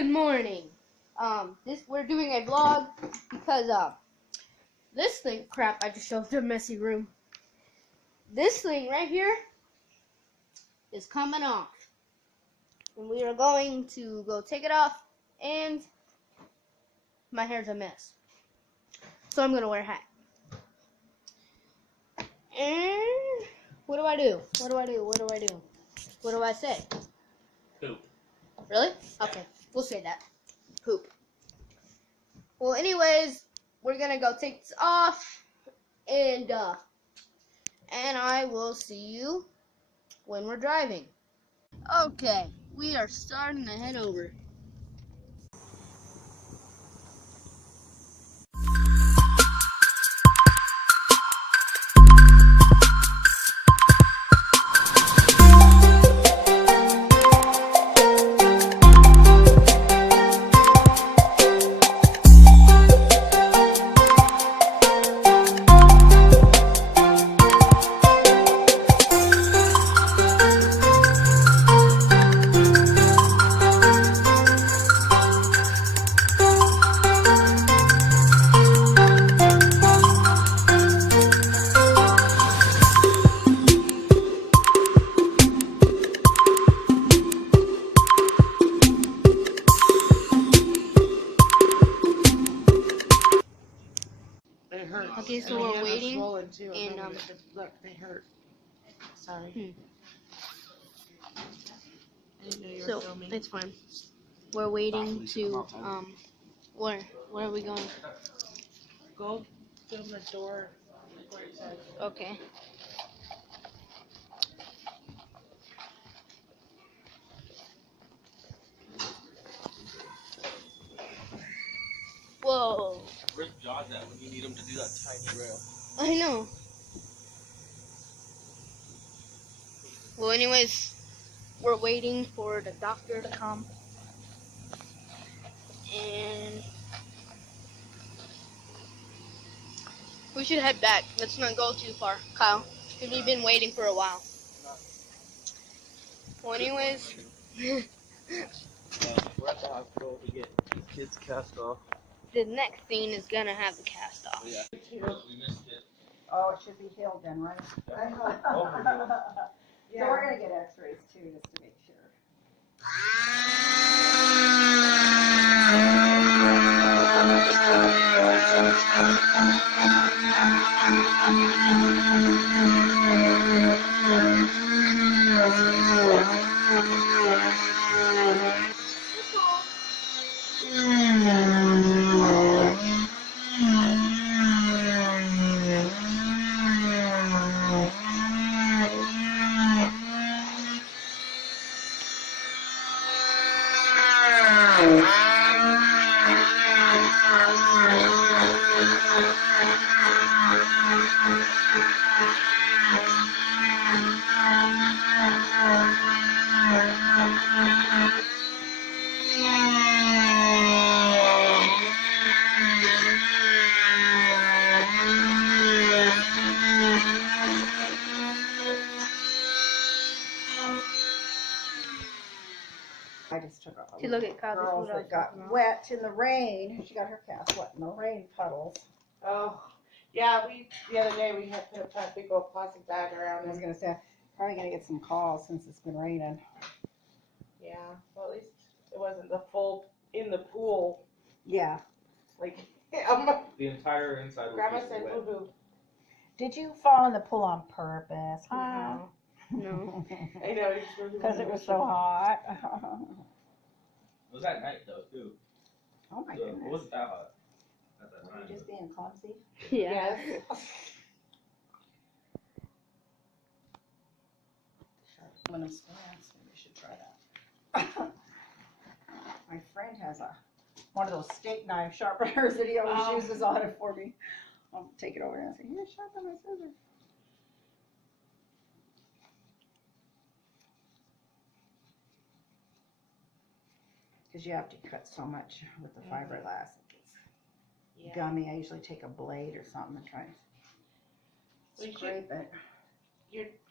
Good morning. We're doing a vlog because this thing, crap, I just shoved a messy room. This thing right here is coming off, and we are going to go take it off. And my hair's a mess, so I'm gonna wear a hat. And what do I do? What do I do? What do I do? What do I say? Poop. Really? Okay, we'll say that. Poop. Well, anyways, we're gonna go take this off, and I will see you when we're driving. Okay, we are starting to head over. It hurts. Okay, so And my we're hands are waiting, swollen too. and, Look, they hurt. Sorry. I didn't know you were So filming. it's fine. We're waiting to where are we going? Go film the door where it says. Okay. Whoa. Where's Jaws at when you need him to do that tiny rail? I know. Well, anyways, we're waiting for the doctor to come. And we should head back. Let's not go too far, Kyle, because we've been waiting for a while. Well, anyways, We're at the hospital to get these kids cast off. the next scene is gonna have the cast off. Yeah. We missed it. Oh, it should be healed then, right? Overhealed. So we're gonna get x-rays too, just to make sure. I just took a See, look at Kyle. girls This is what I was that got talking about. wet in the rain. She got her cast wet in the rain puddles. Oh, yeah. The other day we had put a big old plastic bag I around was them. gonna say, probably gonna get some calls since it's been raining. Yeah. Well, at least it wasn't the full in the pool. Yeah. Like, The entire inside was Grandma just said wet. boo-boo. Did you fall in the pool on purpose? Huh? No. I know. It's really Because it was so hot. It was at night though too. Oh my So it goodness. wasn't that hot at that Were time. you just being clumsy? Yeah. Yes. Aluminum stance. Maybe we should try that. My friend has one of those steak knife sharpeners that he always Oh. uses on it for me. I'll take it over there and say, here, sharpen my scissors. Because you have to cut so much with the fiberglass. It's Yeah. gummy. I usually take a blade or something and try and We should- scrape it.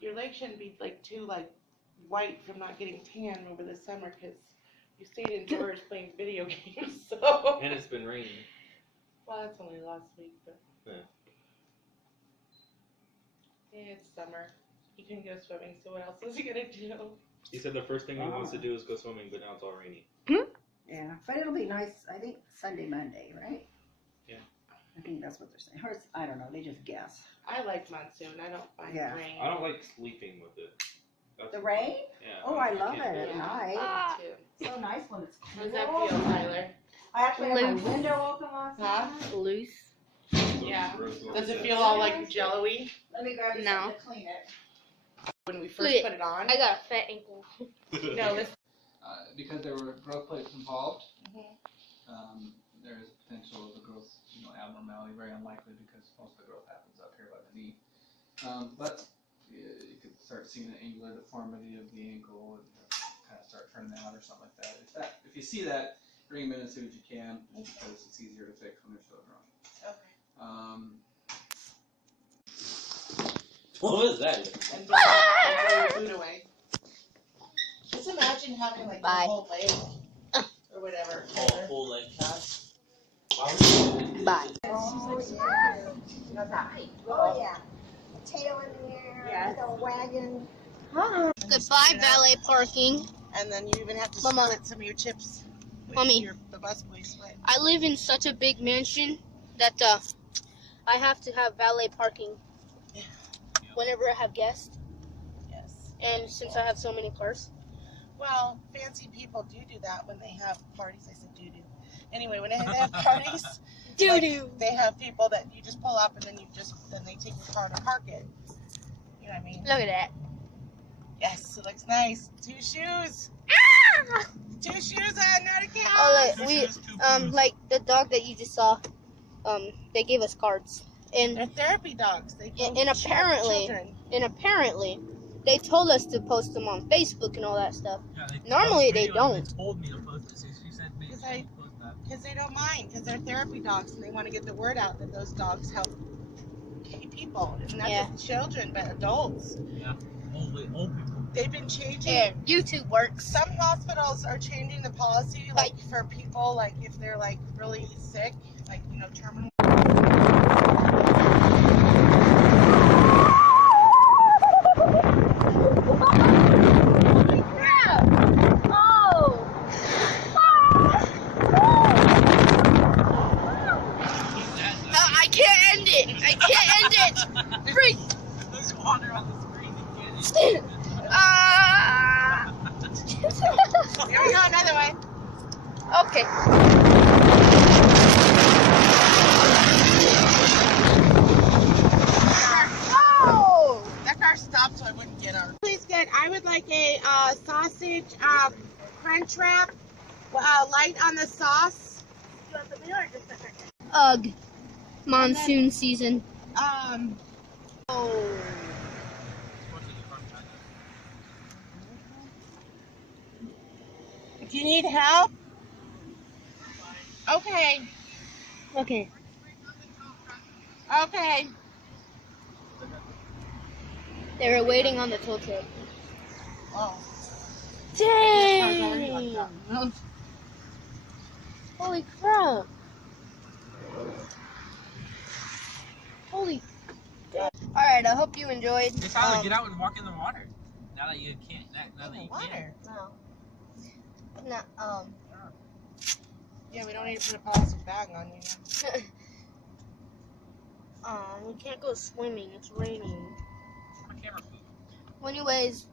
Your leg shouldn't be like too white from not getting tan over the summer because You stayed indoors playing video games, so. And it's been raining. Well, that's only last week, but. Yeah. Yeah, it's summer. He couldn't go swimming, so what else was he gonna do? He said the first thing he wants to do is go swimming, but now it's all rainy. Yeah, but it'll be nice, I think Sunday, Monday, right? Yeah. I think that's what they're saying. Or it's, I don't know, they just guess. I like monsoon. I don't mind Yeah. rain. I don't like sleeping with it. That's The rain? Yeah. Oh, I love can't it do at Yeah, night. I do too. So nice when it's How cool. does that feel, Tyler? I actually had my Loose. window open last Huh? night. Loose. Yeah. Gross little Does it bit. feel all like jello-y Let me grab you No. something to clean it. when we first Look at- put it on? I got a fat ankle. No, this. Because there were growth plates involved, Mhm. there is potential of a growth, abnormality, very unlikely because most of the growth happens up here by the knee. But you could start seeing an angular deformity of the ankle and kind of start turning out or something like that. If you see that, bring them in as soon as you can, just because it's easier to fix when they're still growing. Okay. What was that? And throw your boot away. Just imagine having like Bye. a whole leg or whatever. Full leg cast. Bye. Oh, yeah. A tail in the air, Yes. a wagon. Goodbye, valet parking. And then you even have to Mama. split some of your chips with Mommy. the busboy split. I live in such a big mansion that I have to have valet parking Yeah. whenever I have guests, Yes. and since I have so many cars. Well, fancy people do that when they have parties. I said doo-doo. Anyway, when they have parties, Doo-doo. they have people that you just pull up and then then they take your car to park it. You know what I mean? Look at that. Yes, it looks nice. 2 shoes. 2 shoes on, not a couch. Oh, look, we like the dog that you just saw. They gave us cards, and They're therapy dogs. They And- go and to apparently- children. apparently they told us to post them on Facebook and all that stuff. Yeah, Normally they don't. They told me to post it, so she said maybe Because I- I post that. Because they don't mind, because they're therapy dogs and they want to get the word out that those dogs help people. And not Yeah. just children, but adults. Old people. They've been changing. And YouTube works. Some hospitals are changing the policy, like for people, like if they're like really sick, like, terminal. I can't end it. I can't end it. Freak. Let's wander on the screen and get it. Ah. Here we go, another one. Okay. Oh. That car stopped so I wouldn't get her. Please get, I would like a sausage crunch wrap, light on the sauce. You want the meal or just the crunch? Ugh. Monsoon season. Oh. Do you need help? Okay. Okay. Okay. They were waiting on the tow truck. Oh. Dang. Holy crap. Holy. Alright, I hope you enjoyed. Hey, Tyler, get out and walk in the water. Now that you can't. Now that you can. Water. No. Not, Yeah, we don't need to put a plastic bag on you now. we can't go swimming. It's raining. My camera food. Well, anyways,